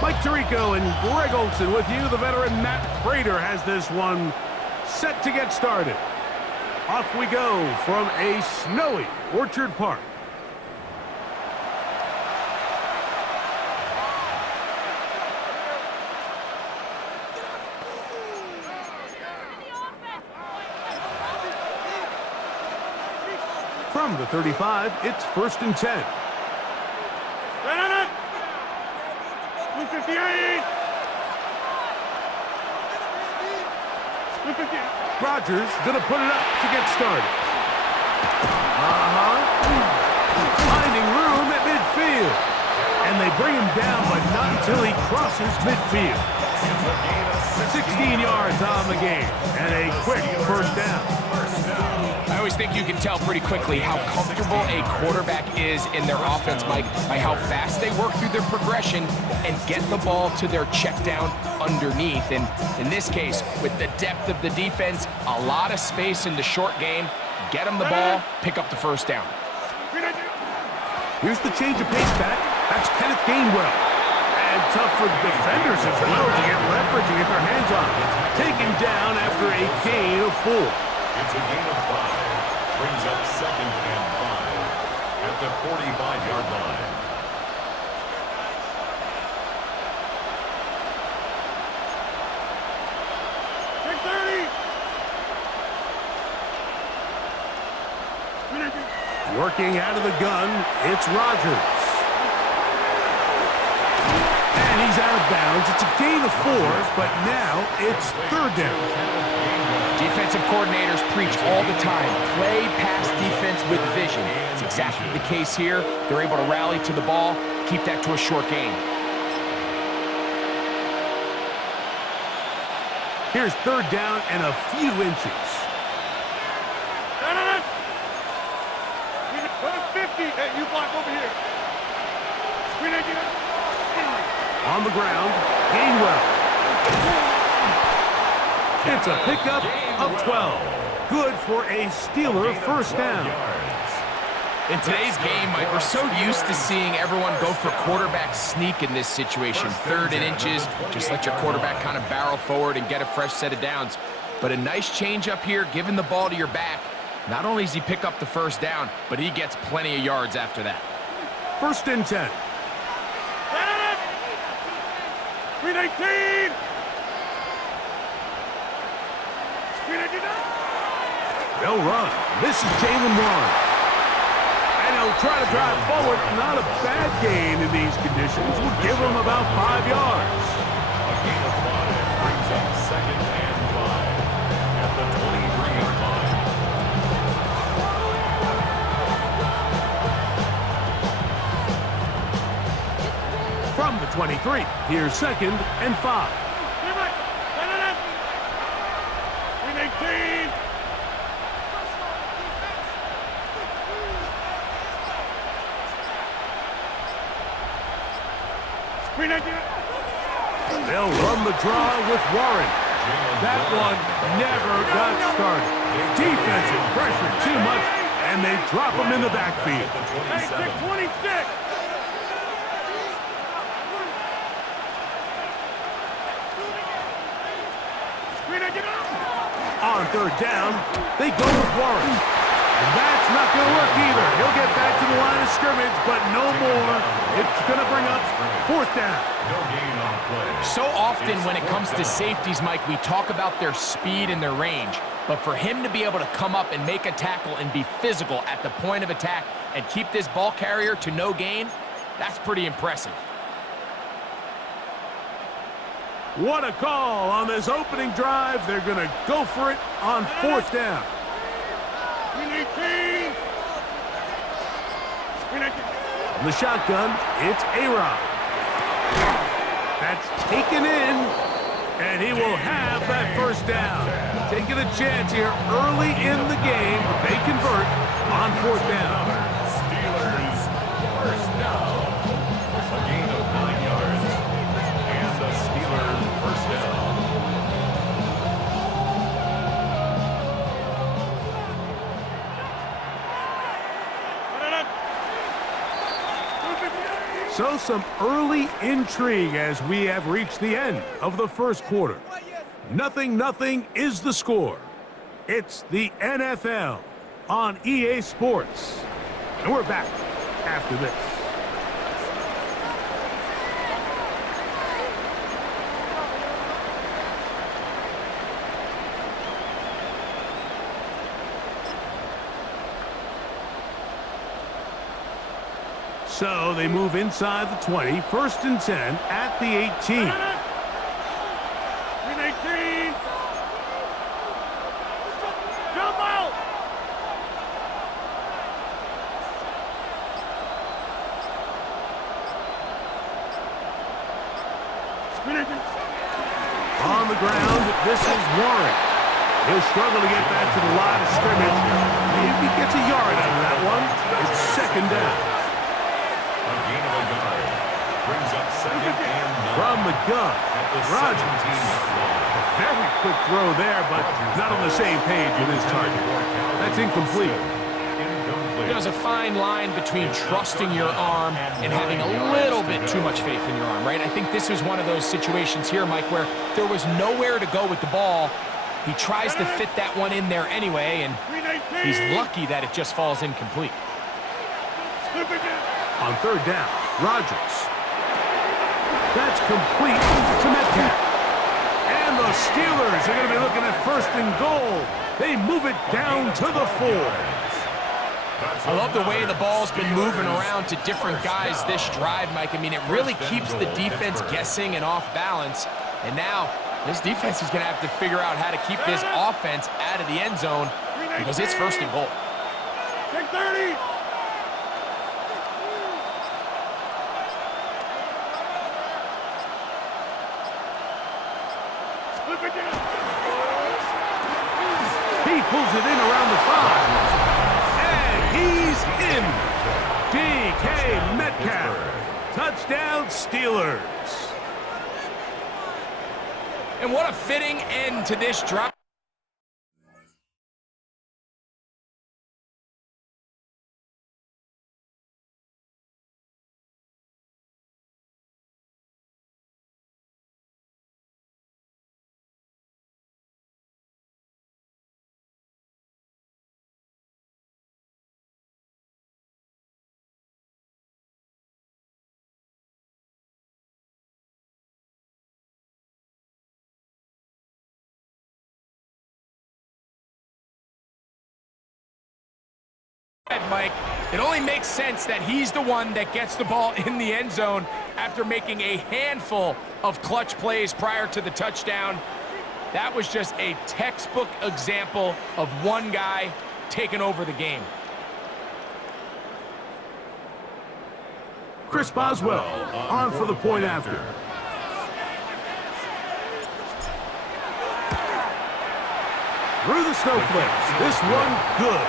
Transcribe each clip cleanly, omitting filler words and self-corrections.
Mike Tirico and Greg Olson with you. The veteran Matt Prater has this one set to get started. Off we go from a snowy Orchard Park. From the 35, it's 1st and 10. 158. Rodgers gonna put it up to get started. Finding room at midfield. And they bring him down, but not until he crosses midfield. 16 yards on the game, and a quick 1st down. I always think you can tell pretty quickly how comfortable a quarterback is in their offense, Mike, by how fast they work through their progression and get the ball to their check down underneath. And in this case, with the depth of the defense, a lot of space in the short game, get them the ball, pick up the 1st down. Here's the change of pace back. That's Kenneth Gainwell. And tough for the defenders as well to get leverage and get their hands on it. Taken down after a gain of 4. It's a gain of 5. Brings up 2nd and 5 at the 45-yard line. Working out of the gun, it's Rodgers. And he's out of bounds. It's a gain of 4, but now it's 3rd down. Defensive coordinators preach all the time, play pass defense with vision. It's exactly the case here. They're able to rally to the ball, keep that to a short gain. Here's 3rd down and a few inches. 50. Hey, you block over here. On the ground, Gainwell. It's a pickup of 12. Good for a Steeler 1st down. In today's game, Mike, we're so used to seeing everyone go for quarterback sneak in this situation. 3rd and inches, just let your quarterback kind of barrel forward and get a fresh set of downs. But a nice change up here, giving the ball to your back. Not only does he pick up the 1st down, but he gets plenty of yards after that. 1st and 10. 319. They'll run. This is Jalen Warren. And he'll try to drive forward. Not a bad gain in these conditions. Will give him about 5 yards. A gain of 5 brings up 2nd and 5 at the 23-yard line. From the 23, here's 2nd and 5. 319. They'll run the draw with Warren. That one never got started. Defensive pressure too much, and they drop him in the backfield. Hey, 626. On 3rd down, they go with Warren. And that's not going to work either. He'll get back to the line of scrimmage, but no more. It's going to bring up 4th down. No gain on the play. So often when it comes to safeties, Mike, we talk about their speed and their range. But for him to be able to come up and make a tackle and be physical at the point of attack and keep this ball carrier to no gain, that's pretty impressive. What a call on this opening drive. They're going to go for it on 4th down. 319. From the shotgun, it's A-Rod. That's taken in, and he will have that 1st down. Taking a chance here early in the game, but they convert on 4th down. Steelers 1st down. A gain of 9 yards. And the Steelers 1st down. So some early intrigue as we have reached the end of the first quarter. 0-0 is the score. It's the NFL on EA Sports. And we're back after this. So they move inside the 20, 1st and 10 at the 18. 18. Jump out. On the ground, this is Warren. He'll struggle to get that to the line of scrimmage. Maybe gets a yard out of that one. It's 2nd down. A gain of a yard. Brings up 2nd and 9. From the gun, At the Rodgers. 17-yard line. A very quick throw there, but not on the same page with his target. That's incomplete. Incomplete. There's a fine line between trusting your arm and having a little bit too much faith in your arm, right? I think this is one of those situations here, Mike, where there was nowhere to go with the ball. He tries to fit that one in there anyway, and he's lucky that it just falls incomplete. On 3rd down, Rodgers. That's complete to Metcalf. And the Steelers are going to be looking at 1st and goal. They move it down to the 4. I love the way the ball's been moving around to different guys this drive, Mike. I mean, it really keeps the defense guessing and off balance. And now this defense is going to have to figure out how to keep this offense out of the end zone because it's 1st and goal. Take 30. He pulls it in around the 5. And he's in. DK Metcalf. Touchdown, Steelers. And what a fitting end to this drive. Mike, it only makes sense that he's the one that gets the ball in the end zone after making a handful of clutch plays prior to the touchdown. That was just a textbook example of one guy taking over the game. Chris Boswell on for the point after. Through the snowflakes, this one good.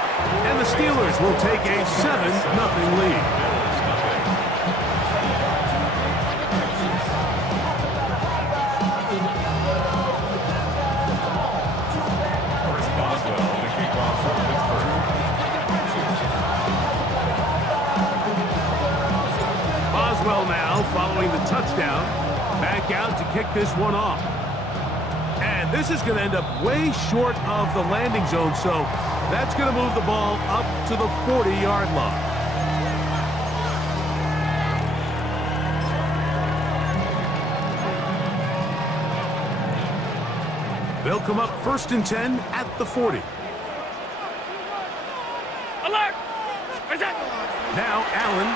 And the Steelers will take a 7-0 lead. Chris Boswell, the kickoff for Pittsburgh. Boswell now following the touchdown. Back out to kick this one off. And this is going to end up way short of the landing zone, so that's going to move the ball up to the 40-yard line. They'll come up 1st and 10 at the 40. Alert! Now Allen.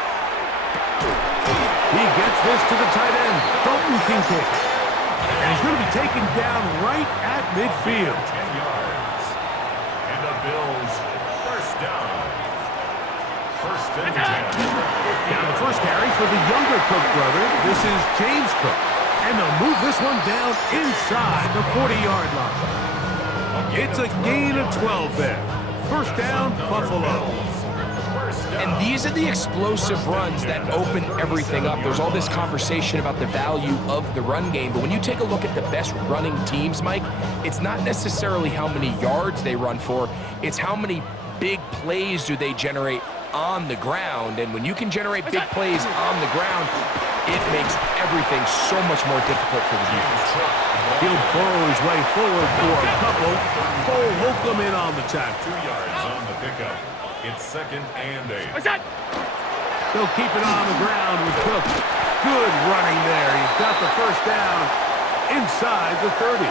He gets this to the tight end, Dalton Kincaid. And he's going to be taken down right at midfield. 10 yards. And the Bills, 1st down. 1st and 10. Now the first carry for the younger Cook brother. This is James Cook. And they'll move this one down inside the 40-yard line. It's a gain of 12 there. 1st down, Buffalo. And these are the explosive runs that open everything up. There's all this conversation about the value of the run game, but when you take a look at the best running teams, Mike, it's not necessarily how many yards they run for, it's how many big plays do they generate on the ground. And when you can generate big plays on the ground, it makes everything so much more difficult for the defense. He'll burrow his way forward for a couple. Cole Holcomb in on the tackle. 2 yards on the pickup. It's 2nd and 8. They'll keep it on the ground with Cook. Good running there. He's got the first down inside the 30.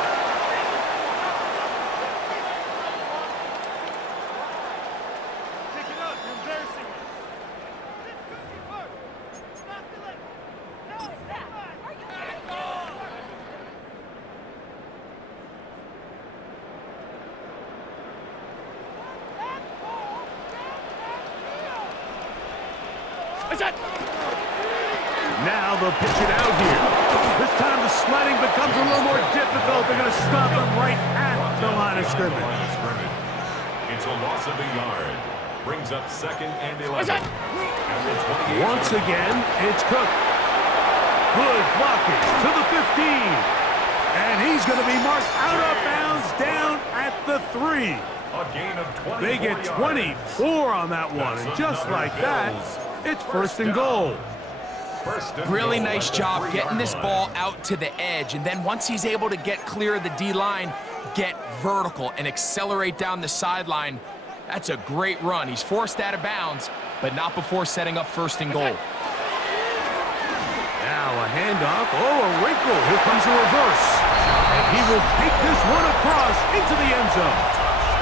Now they'll pitch it out here. This time the sledding becomes a little more difficult. They're going to stop him right at the line of scrimmage. It's a loss of a yard. Brings up 2nd and 11. At the 28. Once again, it's Cook. Good blocking to the 15. And he's going to be marked out of bounds down at the 3. A gain of 24 They get 24 on that one. And just like that, it's 1st and goal. Really nice job getting this ball out to the edge, and then once he's able to get clear of the D-line, get vertical and accelerate down the sideline. That's a great run. He's forced out of bounds, but not before setting up 1st and goal. Now a handoff. Oh, a wrinkle. Here comes a reverse. And he will take this one across into the end zone.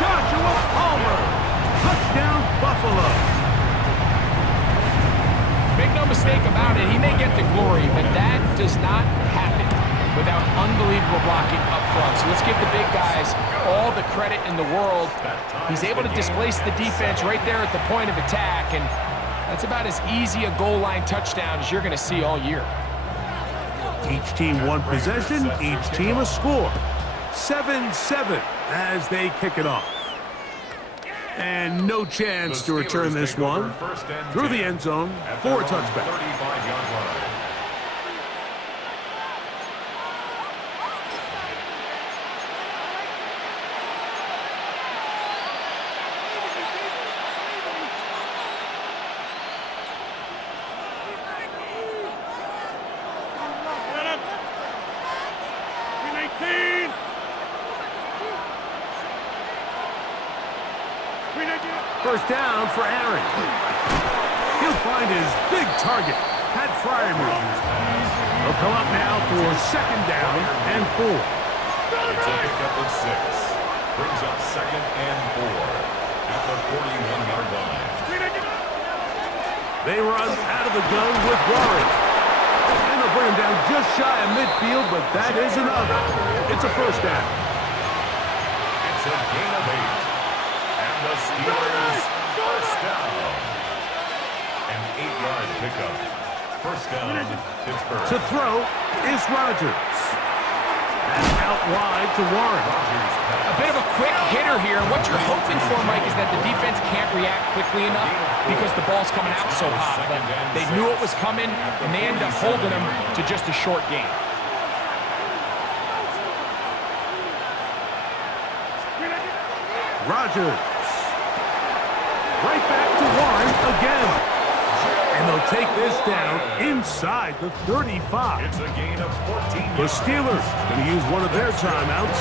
Joshua Palmer. Touchdown, Buffalo. Make no mistake about it, he may get the glory, but that does not happen without unbelievable blocking up front. So let's give the big guys all the credit in the world. He's able to displace the defense right there at the point of attack, and that's about as easy a goal line touchdown as you're going to see all year. Each team one possession, each team a score. 7-7 as they kick it off. And no chance to return this one through the end zone for a touchback. 35-yard line. First down for Aaron. He'll find his big target, Pat Fryermuth. He'll come up now for 2nd down and 4. It's a pickup of 6. Brings up 2nd and 4 at the 41-yard line. They run out of the gun with Warren. And they'll bring him down just shy of midfield, but that is enough. It's a 1st down. It's a gain of 8. And the Steelers 1st down. An 8-yard pickup. 1st down, Pittsburgh. To throw is Rodgers. And out wide to Warren. A bit of a quick hitter here, and what you're hoping for, Mike, is that the defense can't react quickly enough because the ball's coming out so hot. But they knew it was coming, and they end up holding him to just a short gain. Rodgers. Right back to Warren again. And they'll take this down inside the 35. It's a gain of 14. The Steelers going to use one of their timeouts.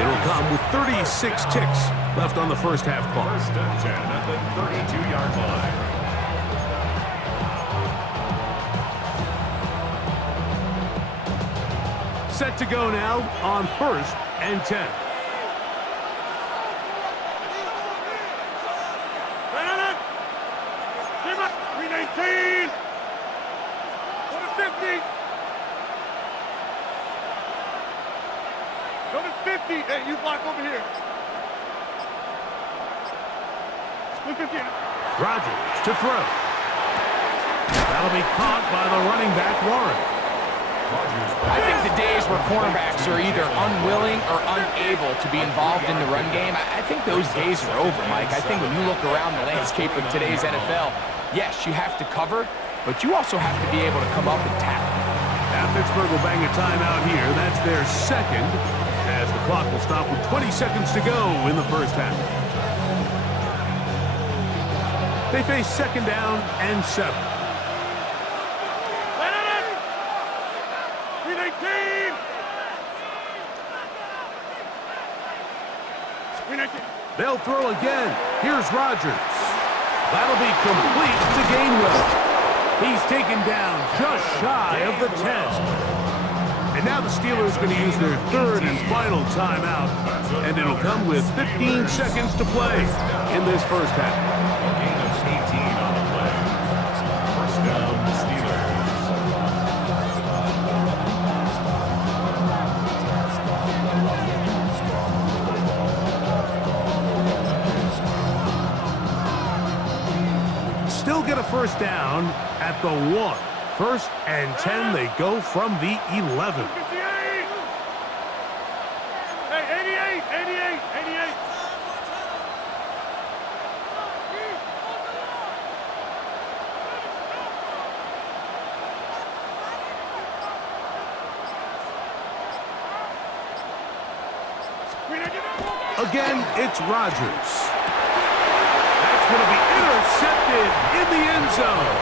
It'll come with 36 ticks left on the first half clock. 1st and 10 at the 32-yard line. Set to go now on 1st and 10. Hey, you block over here. Rodgers to throw. That'll be caught by the running back, Warren. I think the days where cornerbacks are either unwilling or unable to be involved in the run game, I think those days are over, Mike. I think when you look around the landscape of today's NFL, yes, you have to cover, but you also have to be able to come up and tackle. Now Pittsburgh will bang a timeout here. That's their 2nd, as the clock will stop with 20 seconds to go in the first half. They face 2nd down and 7. 319. They'll throw again. Here's Rodgers. That'll be complete to Gainwell. He's taken down just shy of the 10. And now the Steelers are going to use their 3rd and final timeout, and it'll come with 15 seconds to play in this first half. A gain of 18 on the play. First down, Steelers. Still get a first down at the 1. 1st and 10, they go from the 11. 58. Hey, 88. Again, it's Rodgers. That's going to be intercepted in the end zone.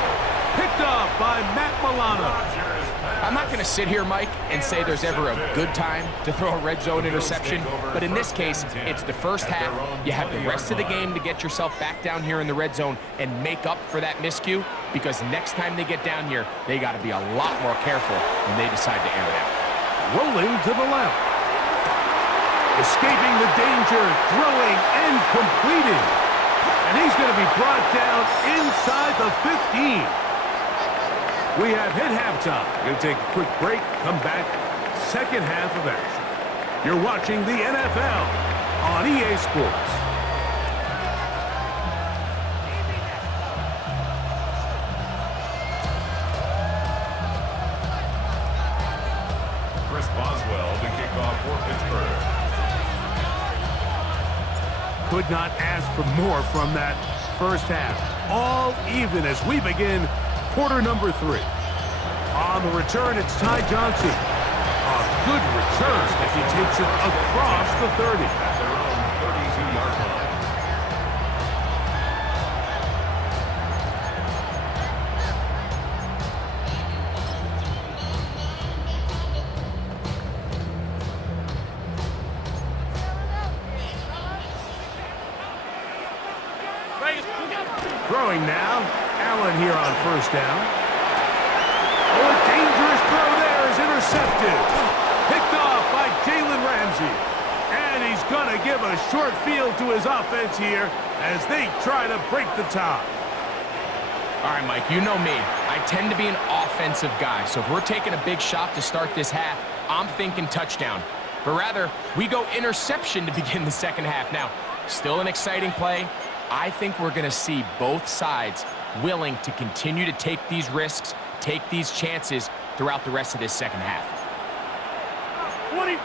Picked off by Matt Milano. I'm not going to sit here, Mike, and say there's ever a good time to throw a red zone interception, but in this case, it's the first half. You have the rest of the game to get yourself back down here in the red zone and make up for that miscue, because next time they get down here, they got to be a lot more careful when they decide to air it out. Rolling to the left. Escaping the danger, throwing and completing. And he's going to be brought down inside the 15. We have hit halftime. Going to take a quick break, come back, second half of action. You're watching the NFL on EA Sports. Chris Boswell to kick off for Pittsburgh. Could not ask for more from that first half. All even as we begin quarter number 3. On the return, it's Ty Johnson. A good return as he takes it across the 30. At their own 32-yard line. Throwing now. Allen here on first down. Oh, a dangerous throw there is intercepted. Picked off by Jalen Ramsey. And he's going to give a short field to his offense here as they try to break the tie. All right, Mike, you know me. I tend to be an offensive guy, so if we're taking a big shot to start this half, I'm thinking touchdown. But rather, we go interception to begin the second half. Now, still an exciting play. I think we're going to see both sides willing to continue to take these risks, take these chances throughout the rest of this second half. 26.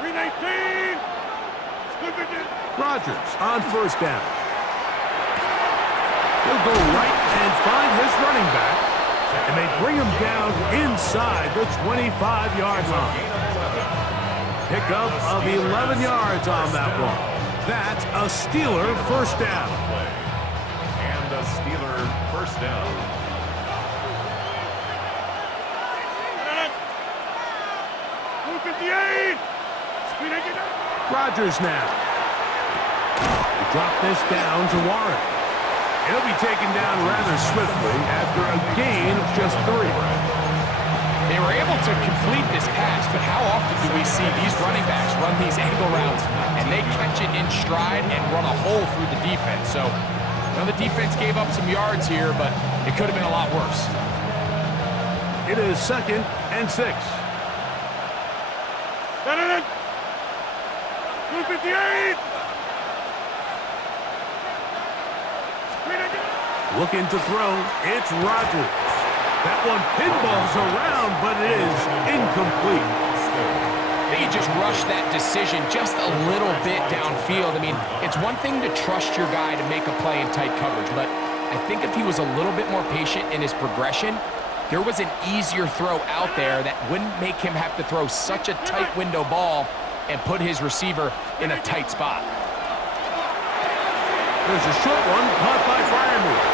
319. Rodgers on first down. He'll go right and find his running back. And they bring him down inside the 25-yard line. Pickup of 11 yards on that one. That's a Steeler first down. And a Steeler first down. Rodgers now. They drop this down to Warren. He'll be taken down rather swiftly after a gain of just 3. They were able to complete this pass, but how often do we see these running backs run these angle routes and they catch it in stride and run a hole through the defense? So, the defense gave up some yards here, but it could have been a lot worse. It is 2nd and 6. 258. Looking to throw, it's Rodgers. That one pinballs around, but it is incomplete. They just rushed that decision just a little bit downfield. I mean, it's one thing to trust your guy to make a play in tight coverage, but I think if he was a little bit more patient in his progression, there was an easier throw out there that wouldn't make him have to throw such a tight window ball and put his receiver in a tight spot. There's a short one caught by Freiermuth.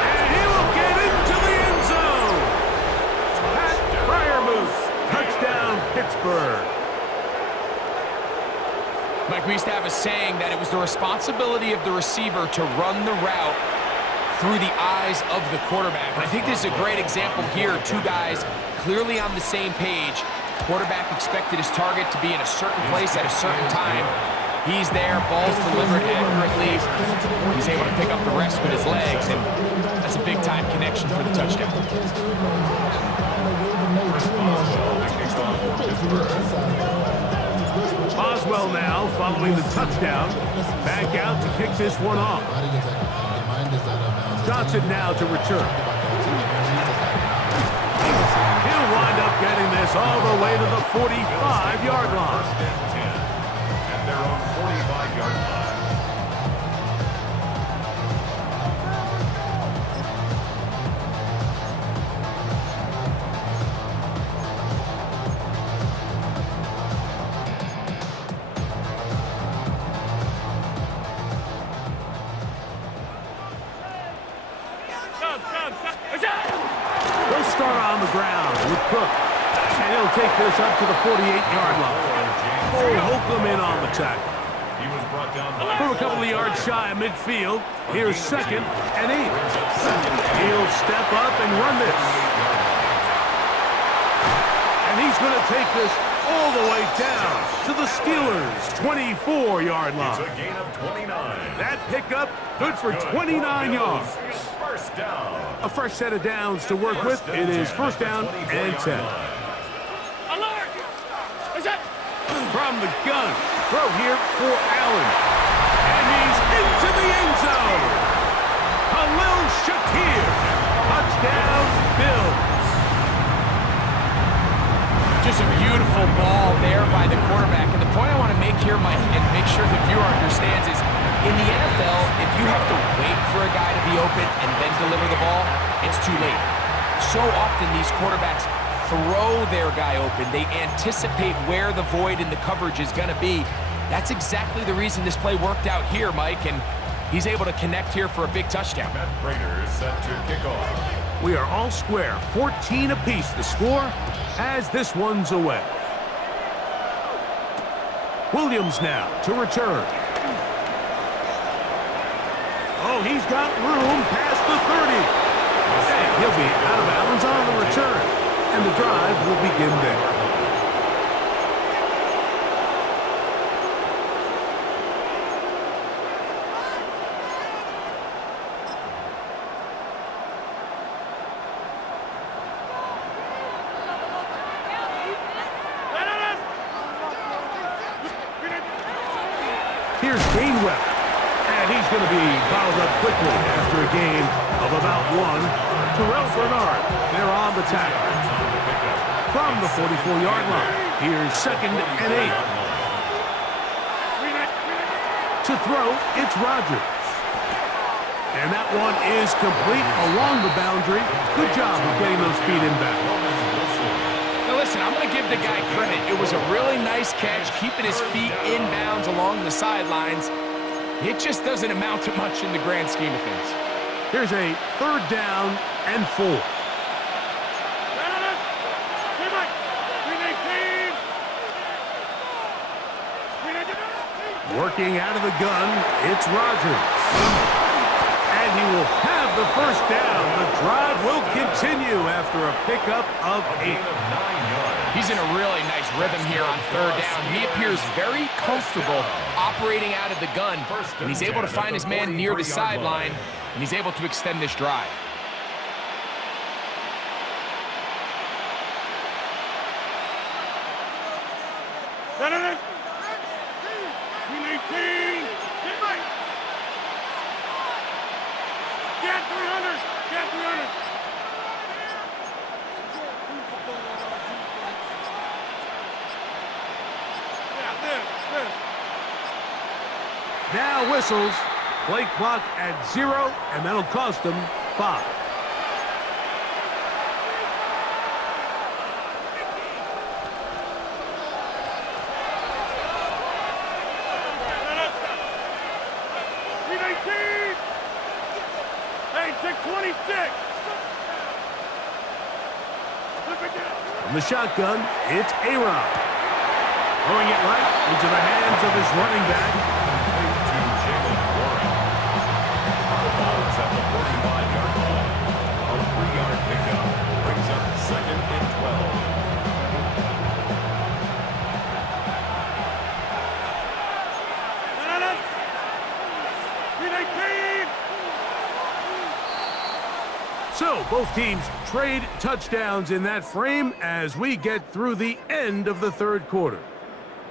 And he will get into the end zone. Pat Freiermuth, touchdown Pittsburgh. Mike, we used to have a saying that it was the responsibility of the receiver to run the route through the eyes of the quarterback. And I think this is a great example here. Two guys clearly on the same page. Quarterback expected his target to be in a certain place at a certain time. He's there, ball's delivered accurately. He's able to pick up the rest with his legs, and that's a big-time connection for the touchdown. Boswell now following the touchdown. Back out to kick this one off. Johnson now to return. He'll wind up getting this all the way to the 45-yard line. And their own 45-yard line. They'll start on the ground with Cook. And he'll take this up to the 48-yard line. Cole Holcomb in on the tackle. He was brought down by From a couple of yards shy of midfield, here's 2nd and 8. He'll step up and run this. And he's going to take this all the way down to the Steelers' 24-yard It's line. a gain of 29. That pickup good for 29 yards. First down. A fresh set of downs to work with. It is first down and 10. From the gun, throw here for Allen. And he's into the end zone. Khalil Shakir. Touchdown, Bills. Just a beautiful ball there by the quarterback. And the point I want to make here, Mike, and make sure the viewer understands is, in the NFL, if you have to wait for a guy to be open and then deliver the ball, it's too late. So often these quarterbacks throw their guy open. They anticipate where the void in the coverage is going to be. That's exactly the reason this play worked out here, Mike, and he's able to connect here for a big touchdown. Matt Prater set to kick off. We are all square, 14 apiece the score as this one's away. Williams now to return. Oh, he's got room past the 30. And he'll be out of bounds on the return. And the drive will begin there. Here's Gainwell. And he's going to be bottled up quickly after a gain of about 1. Terrell Bernard, they're on the tackle. From the 44-yard line, here's 2nd and 8. To throw, it's Rodgers. And that one is complete along the boundary. Good job of getting those feet in back. Now listen, I'm going to give the guy credit. It was a really nice catch, keeping his feet in bounds along the sidelines. It just doesn't amount to much in the grand scheme of things. Here's a 3rd down and 4. Working out of the gun, it's Rodgers. And he will have the first down. The drive will continue after a pickup of 8. He's in a really nice rhythm here on 3rd down. He appears very comfortable operating out of the gun, and he's able to find his man near the sideline, and he's able to extend this drive. Get 300! Get 300! Now whistles. Play clock at 0, and that'll cost them 5. Ready, From the shotgun, it's A-Rod. Throwing it right into the hands of his running back. Complete to Jalen Warren. The ball's at the 45-yard line. A 3-yard pickup brings up 2nd and 12. So, both teams trade touchdowns in that frame as we get through the end of the third quarter.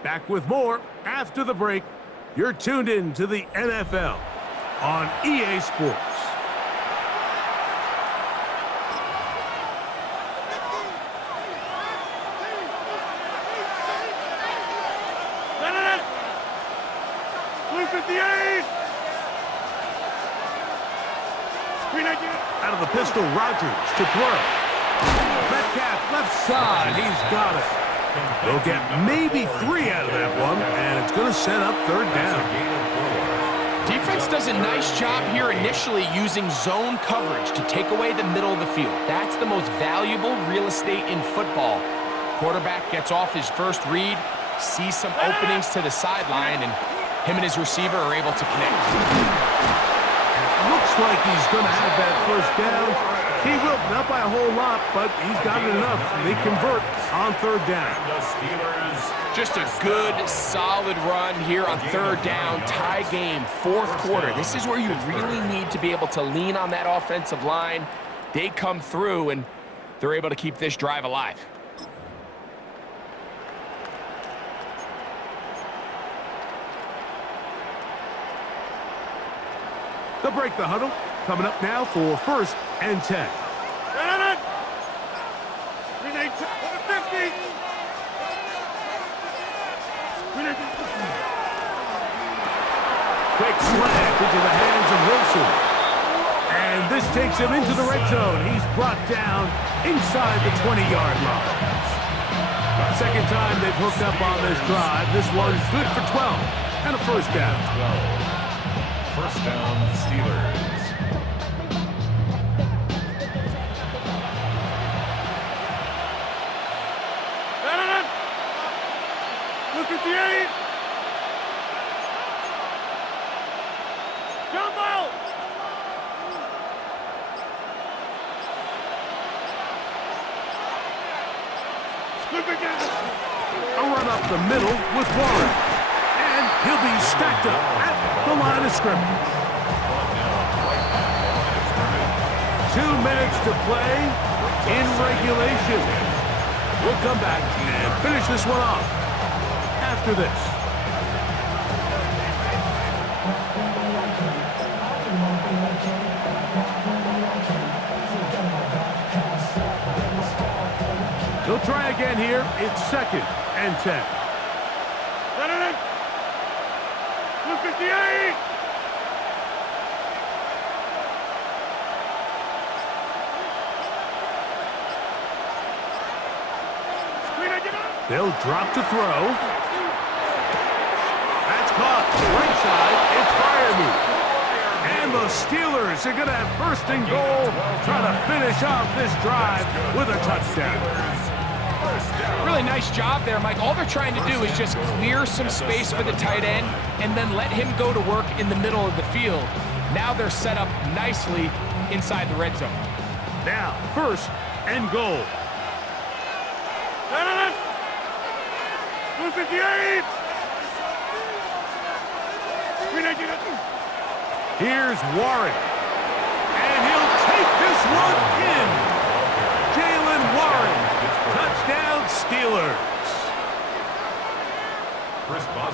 Back with more after the break. You're tuned in to the NFL on EA Sports. Blue 58. Out of the pistol, Rodgers to throw. Metcalf left side, he's got it. They'll get maybe 3 out of that one, and it's going to set up third down. Defense does a nice job here initially using zone coverage to take away the middle of the field. That's the most valuable real estate in football. Quarterback gets off his first read, sees some openings to the sideline, and him and his receiver are able to connect. Looks like he's going to have that first down. He will, not by a whole lot, but he's got it enough. They convert on third down. The Steelers. Just a good, solid run here on third down. Tie game, fourth quarter. This is where you really need to be able to lean on that offensive line. They come through, and they're able to keep this drive alive. They'll break the huddle. Coming up now for 1st and 10. Quick slant into the hands of Wilson. And this takes him into the red zone. He's brought down inside the 20-yard line. Second time they've hooked up on this drive. This one's good for 12 and a first down. 12. First down, Steelers. Blue 58. Jump out. A run up the middle with Warren. And he'll be stacked up at the line of scrimmage. 2 minutes to play in regulation. We'll come back and finish this one off after this. They'll try again here. It's 2nd and 10. Blue 58. They'll drop to throw. That's caught. Right side, it's Freiermuth. And the Steelers are going to have 1st and goal, trying to finish off this drive with a touchdown. Really nice job there, Mike. All they're trying to do is just clear some space for the tight end and then let him go to work in the middle of the field. Now they're set up nicely inside the red zone. Now, 1st and goal. Blue 58. Here's Warren. And he'll take this one in. Jalen Warren. Touchdown, Steelers.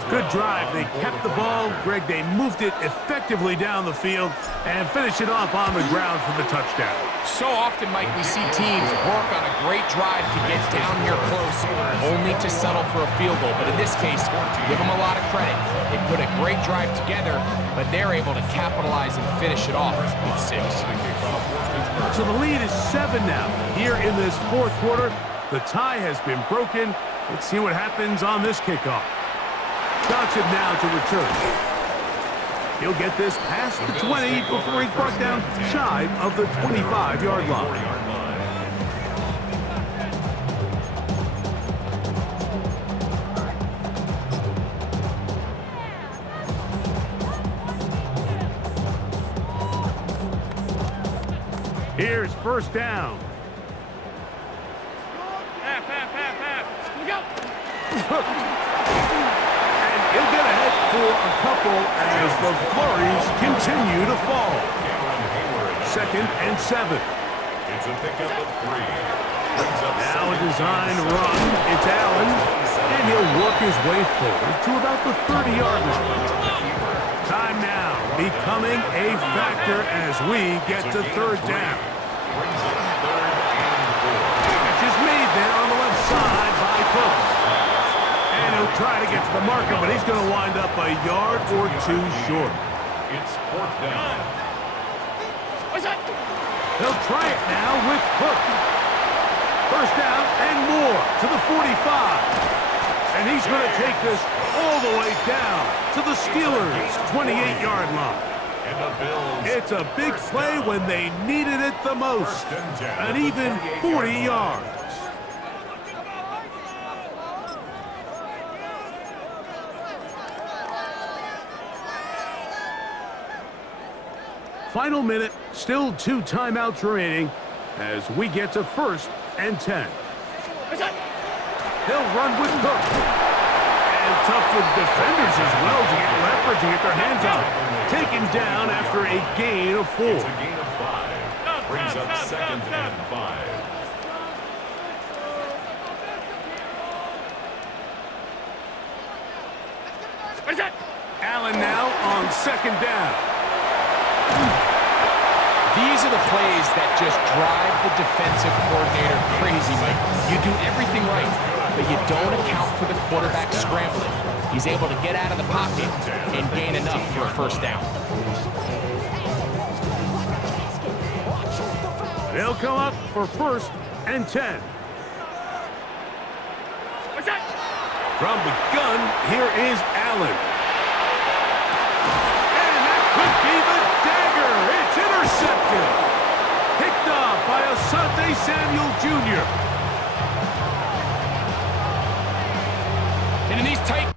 Good drive. They kept the ball. Greg, they moved it effectively down the field and finish it off on the ground for the touchdown. So often, Mike, we see teams work on a great drive to get down here close, only to settle for a field goal. But in this case, give them a lot of credit. They put a great drive together, but they're able to capitalize and finish it off with 6. So the lead is 7 now. Here in this fourth quarter, the tie has been broken. Let's see what happens on this kickoff. Johnson now to return. He'll get this past the 20 before he's brought down shy of the 25-yard line. first down. Half. Look out. And he'll get ahead for a couple as the flurries continue to fall. Second and 7. It's a pickup of 3. Now a design run. It's Allen, and he'll work his way forward to about the 30-yard line. Time now becoming a factor as we get to third down. Catch is made there on the left side by Cooks. And he'll try to get to the marker, but he's going to wind up a yard or 2 short. It's 4th down. They'll try it now with Cook. First down and more to the 45. And he's going to take this all the way down to the Steelers' 28-yard line. And the Bills. It's a big play when they needed it the most. An even 40 yards. Final minute, still 2 timeouts remaining as we get to 1st and 10. They'll run with Cook. And tough with defenders as well to get leverage to get their hands on. Taken down after a gain of 4. It's a gain of 5. Brings up 2nd and 5. Allen now on 2nd down. These are the plays that just drive the defensive coordinator crazy, Mike. You do everything right, but you don't account for the quarterback scrambling. He's able to get out of the pocket and gain enough for a first down. They'll come up for 1st and 10. From the gun, here is Allen. And that could be the dagger. It's intercepted. Picked off by Asante Samuel Jr. And in these tight